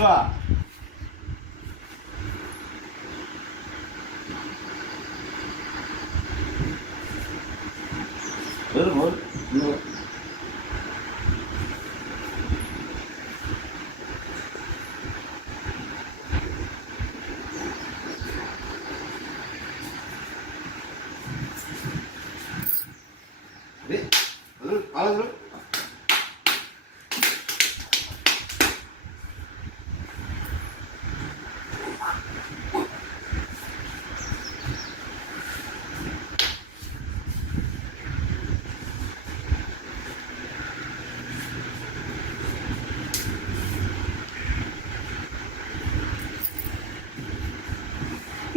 ఇదిగో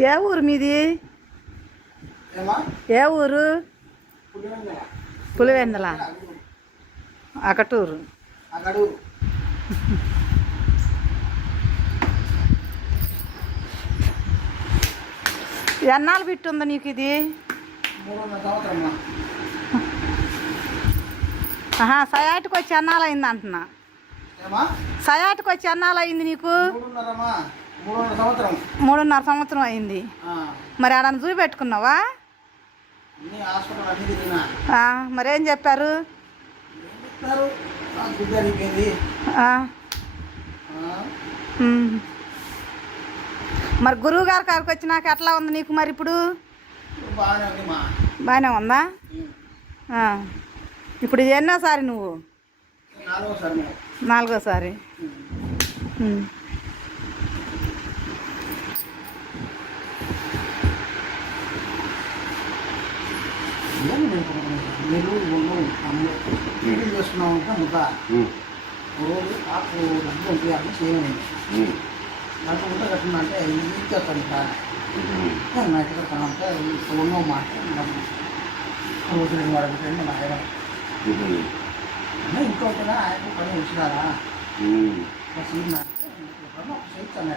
ఏ ఊరు మీది? ఏ ఊరు? పులివెందల, అకటూరు. ఎన్నాళ్ళు బిట్టుందా నీకు ఇది? సయాటికి వచ్చి ఎన్నాళ్ళు అయింది అంటున్నా. సయాటికి వచ్చి ఎన్నాళ్ళు అయింది నీకు? 3.5 సంవత్సరం అయింది. మరి ఆడ చూపెట్టుకున్నావా? మరేం చెప్పారు? మరి గురువు గారి కాడికి వచ్చినాక ఎట్లా ఉంది నీకు? మరి ఇప్పుడు బాగానే ఉందా? ఇప్పుడు ఇది ఎన్నోసారి నువ్వు? 4వ సారి. నీళ్ళు చేసుకున్నామంటే ముద్ద రోజు ఆకు డబ్బు ఉంటాయి అన్నీ చేయమని నాకు ముద్ద కట్టినంటే ఇచ్చేస్తాను సార్ నా ఇక్కడ కనంటే ఉన్న మాట రోజు 2 వారాలు నా ఆయన ఇంకోటి ఆయన పని వచ్చినారా సీన్ నాకు చేయిస్తాను